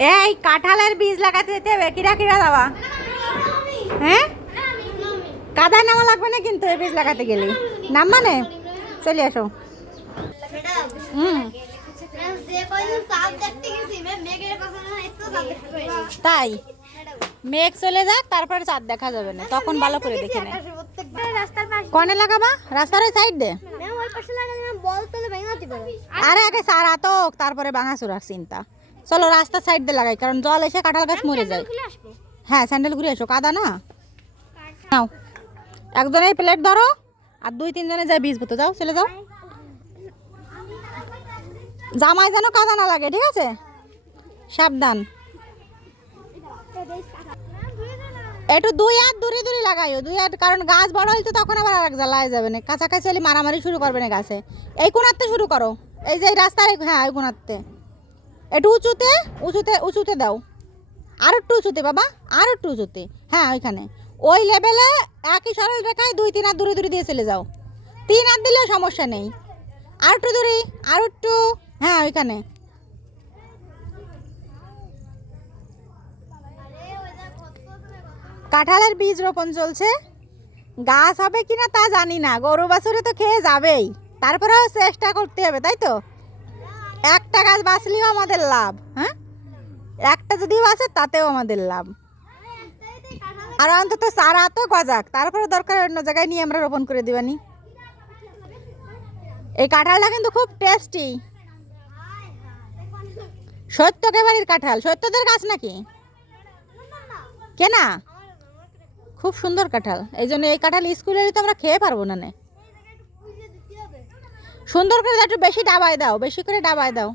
এই কাঁঠালের বীজ লাগাতে যেতে হবে, কিরা কিরা যাবা? হ্যাঁ, কাদায় নামা লাগবে না কিন্তু এই বীজ লাগাতে গেলে। নাম মানে চলে আসো। তাই মেঘ চলে যাক, তারপরে চাঁদ দেখা যাবে না, তখন ভালো করে দেখে নে। কনে লাগাবা? রাস্তার ওই সাইড দে। আরে আগে সারা তো, তারপরে ভাঙাচোরার চিন্তা। চলো রাস্তার সাইড দিয়ে লাগাই, কারণ জল এসে কাঁঠাল গাছ মরে যায়। হ্যাঁ, স্যান্ডেল ঘুরে এসো, কাদা না। নাও, একজনে প্লেট ধরো আর 2-3 জনে যায় বীজ বুতো। যাও, চলে যাও। জামায় যেন কাদা না লাগে, ঠিক আছে? সাবধান। একটু 2 হাত দূরে দূরে লাগাইও, 2 হাত, কারণ গাছ বড় হইলে তো তখন আবার আরেক জ্বালায় যাবে না। কাছাকাছি হলে মারামারি শুরু করবে না গাছে। এই কোণাতে শুরু করো, এই যে রাস্তার, হ্যাঁ ওই কোণাতে। একটু উঁচুতে উঁচুতে উঁচুতে দাও, আর একটু উঁচুতে বাবা, আর একটু উঁচুতে। হ্যাঁ ওইখানে, ওই লেভেলে একই সরল রেখায় 2-3 হাত দূরে দূরে দিয়ে চলে যাও। 3 হাত দিলেও সমস্যা নেই, আর একটু দূরে, আর একটু। হ্যাঁ ওইখানে। কাঁঠালের বীজ রোপণ চলছে। গাছ হবে কিনা তা জানি না, গরু বাছুরে তো খেয়ে যাবেই, তারপরেও চেষ্টা করতে হবে, তাই তো? একটা গাছ বাঁচলেও আমাদের লাভ। হ্যাঁ, একটা যদি বাঁচে তাতেও আমাদের লাভ। আর অন্তত চারা তো গজাক, তারপরে দরকার অন্য জায়গায় নিয়ে আমরা রোপণ করে দিবানি। এই কাঁঠালটা কিন্তু খুব টেস্টি। সত্যকে বাড়ির কাঁঠাল, সত্যদের গাছ নাকি কেনা? খুব সুন্দর কাঁঠাল, এই জন্য এই কাঁঠাল স্কুলে তো আমরা খেয়ে পারবো না। সুন্দর করে একটু বেশি ডাবায় দাও, বেশি করে ডাবায় দাও।